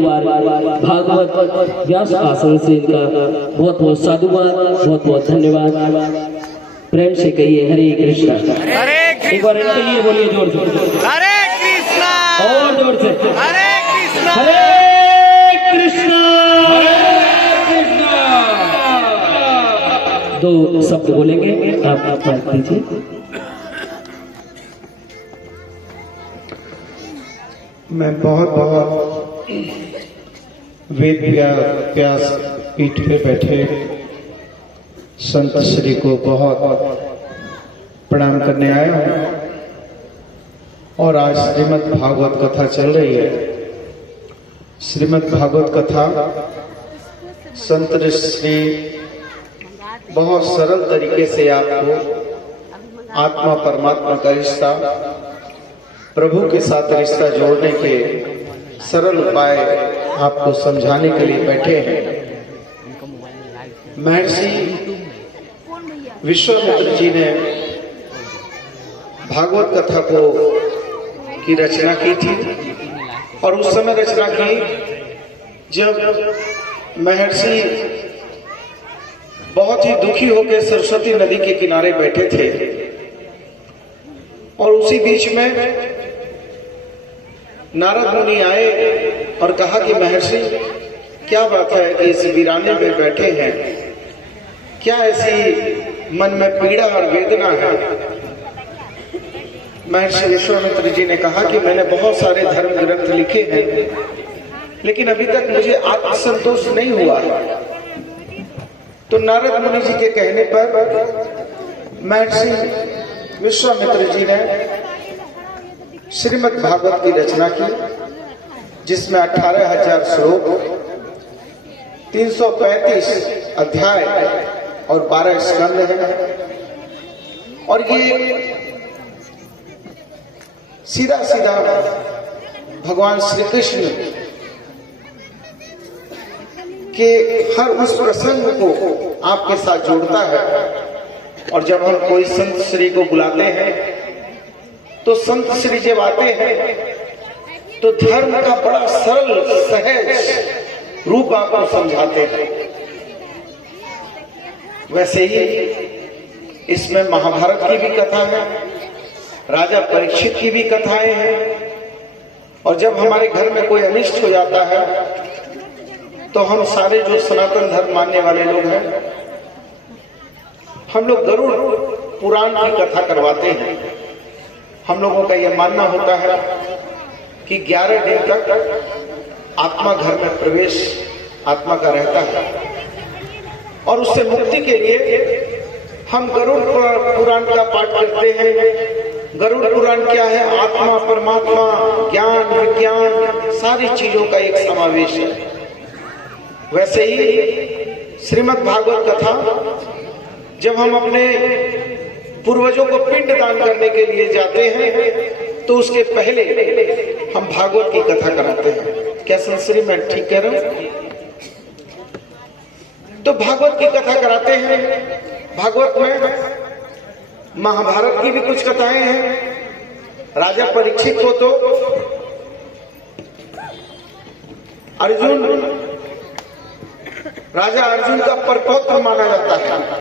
भागवत व्यास आसन से इनका बहुत बहुत साधुवाद, बहुत बहुत धन्यवाद। प्रेम से कहिए हरे कृष्णा। एक बार इनके लिए बोलिए जोर से, हरे कृष्णा, और जोर से, हरे कृष्णा, हरे कृष्णा, हरे कृष्णा। दो शब्द बोलेंगे, आप बात कीजिए। मैं बहुत बहुत वेद व्यास पीठ पे बैठे संत श्री को बहुत प्रणाम करने आया हूँ। और आज श्रीमद् भागवत कथा चल रही है। श्रीमद् भागवत कथा संत श्री बहुत सरल तरीके से आपको आत्मा परमात्मा का रिश्ता, प्रभु के साथ रिश्ता जोड़ने के सरल उपाय आपको समझाने के लिए बैठे हैं। महर्षि विश्वामित्र जी ने भागवत कथा की रचना की थी। और उस समय रचना की जब महर्षि बहुत ही दुखी होकर सरस्वती नदी के किनारे बैठे थे। और उसी बीच में नारद मुनि आए और कहा कि महर्षि, क्या बात है कि इस वीराने में बैठे हैं, क्या ऐसी मन में पीड़ा और वेदना है? महर्षि विश्वामित्र जी ने कहा कि मैंने बहुत सारे धर्म ग्रंथ लिखे हैं, लेकिन अभी तक मुझे आत्मसंतोष नहीं हुआ है। तो नारद मुनि जी के कहने पर महर्षि विश्वामित्र जी ने श्रीमद् भागवत की रचना की, जिसमें 18,000 श्लोक, 335 अध्याय और 12 स्कंद हैं। और ये सीधा सीधा भगवान श्री कृष्ण के हर उस प्रसंग को आपके साथ जोड़ता है। और जब हम कोई संत श्री को बुलाते हैं तो संत श्री जब आते हैं तो धर्म का बड़ा सरल सहज रूप आपको समझाते हैं। वैसे ही इसमें महाभारत की भी कथा है, राजा परीक्षित की भी कथाएं हैं। और जब हमारे घर में कोई अनिष्ट हो जाता है तो हम सारे जो सनातन धर्म मानने वाले लोग हैं, हम लोग गरुड़ पुराण की कथा करवाते हैं। हम लोगों का यह मानना होता है कि 11 दिन तक आत्मा घर में प्रवेश आत्मा का रहता है। और उससे मुक्ति के लिए हम गरुड़ पुराण का पाठ करते हैं। गरुड़ पुराण क्या है? आत्मा, परमात्मा, ज्ञान, विज्ञान, सारी चीजों का एक समावेश है। वैसे ही श्रीमद् भागवत कथा, जब हम अपने पूर्वजों को पिंड दान करने के लिए जाते हैं तो उसके पहले हम भागवत की कथा कराते हैं। क्या संश्री मैं ठीक कह रहा हूं? तो भागवत की कथा कराते हैं। भागवत में महाभारत की भी कुछ कथाएं हैं। राजा परीक्षित को तो राजा अर्जुन का परपौत्र माना जाता है।